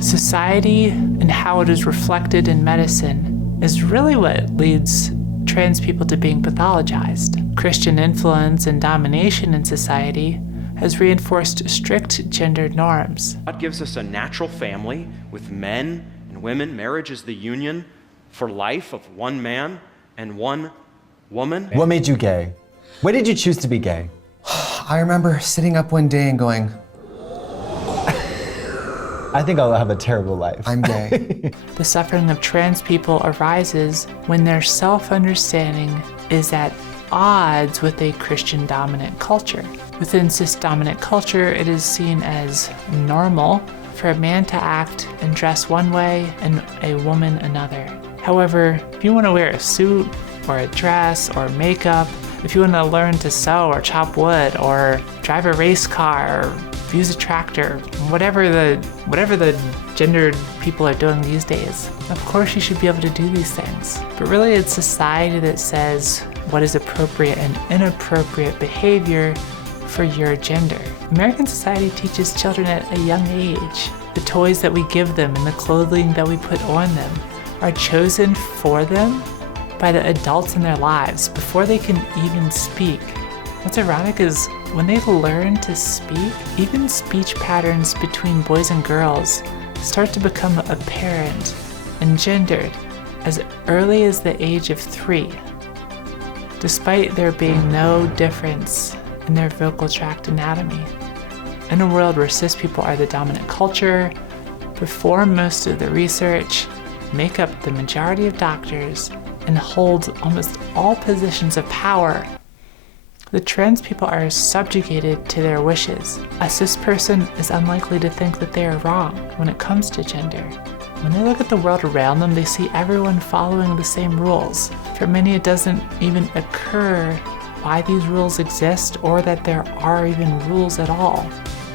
Society and how it is reflected in medicine is really what leads trans people to being pathologized. Christian influence and domination in society has reinforced strict gender norms. God gives us a natural family with men and women. Marriage is the union for life of one man and one woman. What made you gay? When did you choose to be gay? I remember sitting up one day and going, I think I'll have a terrible life. I'm gay. The suffering of trans people arises when their self-understanding is at odds with a Christian dominant culture. Within cis-dominant culture, it is seen as normal for a man to act and dress one way and a woman another. However, if you want to wear a suit or a dress or makeup, if you want to learn to sew or chop wood or drive a race car or use a tractor, whatever the gendered people are doing these days, of course you should be able to do these things. But really it's society that says what is appropriate and inappropriate behavior for your gender. American society teaches children at a young age. The toys that we give them and the clothing that we put on them are chosen for them by the adults in their lives before they can even speak. What's ironic is when they learn to speak, even speech patterns between boys and girls start to become apparent and gendered as early as the age of 3, despite there being no difference in their vocal tract anatomy. In a world where cis people are the dominant culture, perform most of the research, make up the majority of doctors, and hold almost all positions of power, the trans people are subjugated to their wishes. A cis person is unlikely to think that they are wrong when it comes to gender. When they look at the world around them, they see everyone following the same rules. For many, it doesn't even occur why these rules exist or that there are even rules at all.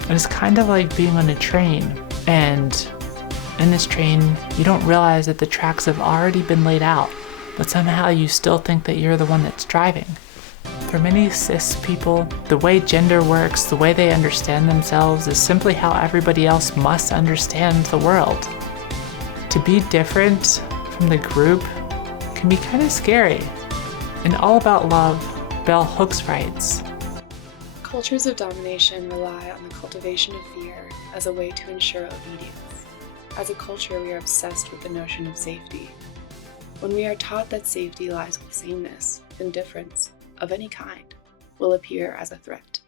And it's kind of like being on a train, and in this train, you don't realize that the tracks have already been laid out, but somehow you still think that you're the one that's driving. For many cis people, the way gender works, the way they understand themselves, is simply how everybody else must understand the world. To be different from the group can be kind of scary. In All About Love, Bell Hooks writes, Cultures of domination rely on the cultivation of fear as a way to ensure obedience. As a culture, we are obsessed with the notion of safety. When we are taught that safety lies with sameness, then difference, of any kind, will appear as a threat.